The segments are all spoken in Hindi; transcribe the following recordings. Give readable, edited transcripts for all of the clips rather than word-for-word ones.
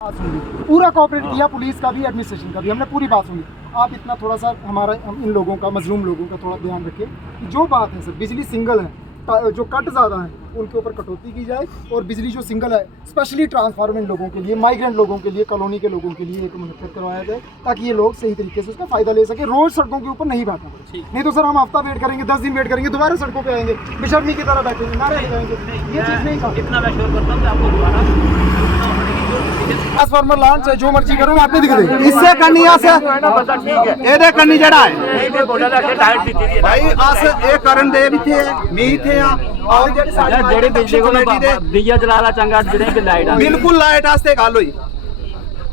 पूरा कोऑपरेट किया, पुलिस का भी एडमिनिस्ट्रेशन का भी, हमने पूरी बात सुनी। आप इतना थोड़ा सा हमारा इन लोगों का, मजलूम लोगों का थोड़ा ध्यान रखें कि जो बात है सर, बिजली सिंगल है, जो कट ज़्यादा है उनके ऊपर कटौती की जाए, और बिजली जो सिंगल है स्पेशली ट्रांसफार्मेंट लोगों के लिए, माइग्रेंट लोगों के लिए, कॉलोनी के लोगों के लिए एक मुनक्किद करवाया जाए ताकि ये लोग सही तरीके से उसका फ़ायदा ले सके। रोज़ सड़कों के ऊपर नहीं बैठना पड़े, नहीं तो सर हम हफ्ता वेट करेंगे, 10 दिन वेट करेंगे, दोबारा सड़कों पे आएंगे, बेशर्मी की तरह बैठेंगे, नारे लगाएंगे। ये चीज़ नहीं था। इतना मैं श्योर करता हूँ कि आपको दोबारा ट्रांसफार्मर लॉन्च है, जो मर्जी करो, आपने दिख रही इससे करनी आस ਇਹਦੇ ਕਰਨੀ ਜਿਹੜਾ ਹੈ ਭਾਈ ਆਸ ਇਹ ਕਰਨ ਦੇ ਵੀ ਥੇ ਮੀਂਹ ਥੇ ਆ ਔਰ ਜਿਹੜੇ ਬਿਜਲੀ ਕੋਲ ਦੀਆ ਜਲਾ ਲਾ ਚੰਗਾ ਜਿਹੜੇ ਕਿ ਲਾਈਟ ਆ ਬਿਲਕੁਲ ਲਾਈਟ ਵਾਸਤੇ ਗੱਲ ਹੋਈ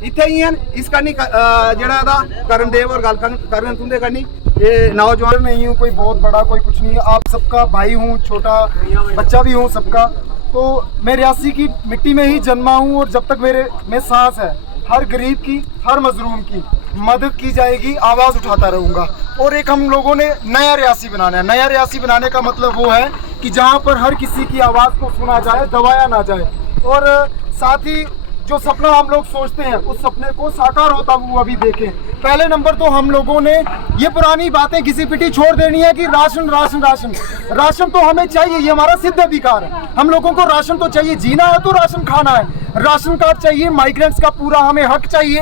ਇੱਥੇ ਹੀ ਹਨ ਇਸ ਕਰਨੀ ਜਿਹੜਾ ਦਾ ਕਰਨ ਦੇਵ ਔਰ ਗੱਲ ਕਰਨ ਤੁੰਦੇ ਕਰਨੀ ये नौजवान नहीं हूँ, कोई बहुत बड़ा, कोई कुछ नहीं है, आप सबका भाई हूँ, छोटा बच्चा भी हूँ सबका। तो मैं रियासी की मिट्टी में ही जन्मा हूँ, और जब तक मेरे में सांस है हर गरीब की, हर मजलूम की मदद की जाएगी, आवाज़ उठाता रहूँगा। और एक हम लोगों ने नया रियासी बनाना है। नया रियासी बनाने का मतलब वो है कि जहाँ पर हर किसी की आवाज़ को सुना जाए, दबाया ना जाए, और साथ ही जो सपना हम लोग सोचते हैं उस सपने को साकार होता हुआ भी देखें। पहले नंबर तो हम लोगों ने ये पुरानी बातें घिसी पिटी छोड़ देनी है कि राशन राशन राशन राशन तो हमें चाहिए, ये हमारा सिद्ध अधिकार है। हम लोगों को राशन तो चाहिए, जीना है तो राशन खाना है, राशन कार्ड चाहिए, माइग्रेंट्स का पूरा हमें हक चाहिए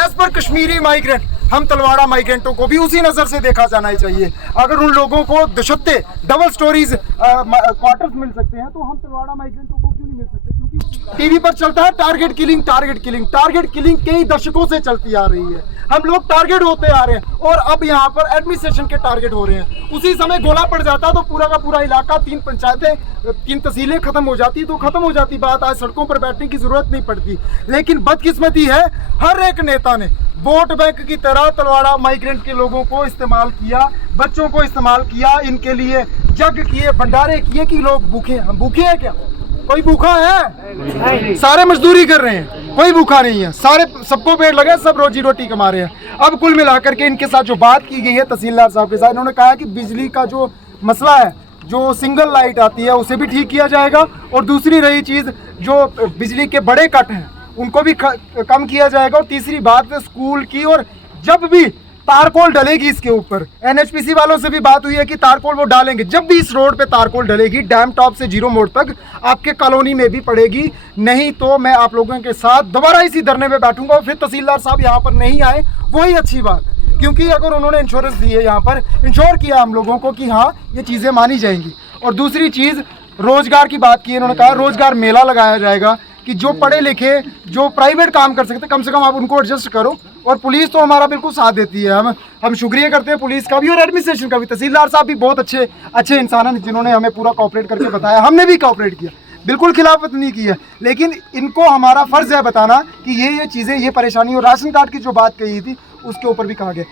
एज पर कश्मीरी माइग्रेंट। हम तलवाड़ा माइग्रेंटों को भी उसी नज़र से देखा जाना ही चाहिए। अगर उन लोगों को दशत्ते डबल स्टोरीज क्वार्टर्स मिल सकते हैं तो हम तलवाड़ा माइग्रेंटों को क्यों नहीं मिल सकते? क्योंकि टीवी पर चलता है target killing, target killing, target killing कई दशकों से चलती आ रही है। हम लोग टारगेट होते आ रहे हैं, और अब यहाँ पर एडमिनिस्ट्रेशन के टारगेट हो रहे हैं। उसी समय गोला पड़ जाता तो पूरा का पूरा इलाका, 3 पंचायतें, 3 तहसीलें खत्म हो जाती, तो खत्म हो जाती बात, आज सड़कों पर बैठने की जरूरत नहीं पड़ती। लेकिन बदकिस्मती है, हर एक नेता ने वोट बैंक की तरह तलवाड़ा माइग्रेंट के लोगों को इस्तेमाल किया, बच्चों को इस्तेमाल किया, इनके लिए जग किए, भंडारे किए कि लोग भूखे हैं। हम भूखे हैं क्या? कोई भूखा है? सारे मजदूरी कर रहे हैं, कोई भूखा नहीं है, सारे सबको पेड़ लगे, सब रोजी रोटी कमा रहे हैं। अब कुल मिलाकर के इनके साथ जो बात की गई है तहसीलदार साहब के साथ, इन्होंने कहा कि बिजली का जो मसला है, जो सिंगल लाइट आती है उसे भी ठीक किया जाएगा, और दूसरी रही चीज़ जो बिजली के बड़े कट हैं उनको भी कम किया जाएगा। और तीसरी बात स्कूल की, और जब भी तारकोल डलेगी इसके ऊपर, एनएचपीसी वालों से भी बात हुई है कि तारकोल वो डालेंगे। जब भी इस रोड पे तारकोल डलेगी, डैम टॉप से जीरो मोड़ तक आपके कॉलोनी में भी पड़ेगी, नहीं तो मैं आप लोगों के साथ दोबारा इसी धरने पे बैठूंगा। और फिर तहसीलदार साहब यहाँ पर नहीं आए, वही अच्छी बात है, क्योंकि अगर उन्होंने इंश्योरेंस दी है, यहाँ पर इंश्योर किया हम लोगों को कि हाँ ये चीज़ें मानी जाएंगी। और दूसरी चीज़ रोज़गार की बात की, इन्होंने कहा रोज़गार मेला लगाया जाएगा कि जो पढ़े लिखे, जो प्राइवेट काम कर सकते, कम से कम आप उनको एडजस्ट करो। और पुलिस तो हमारा बिल्कुल साथ देती है, हम शुक्रिया करते हैं पुलिस का भी और एडमिनिस्ट्रेशन का भी। तहसीलदार साहब भी बहुत अच्छे इंसान हैं जिन्होंने हमें पूरा कोऑपरेट करके बताया, हमने भी कोऑपरेट किया, बिल्कुल खिलाफत नहीं की है। लेकिन इनको हमारा फ़र्ज़ है बताना कि ये चीज़ें, ये परेशानी, और राशन कार्ड की जो बात कही थी उसके ऊपर भी कहा गया।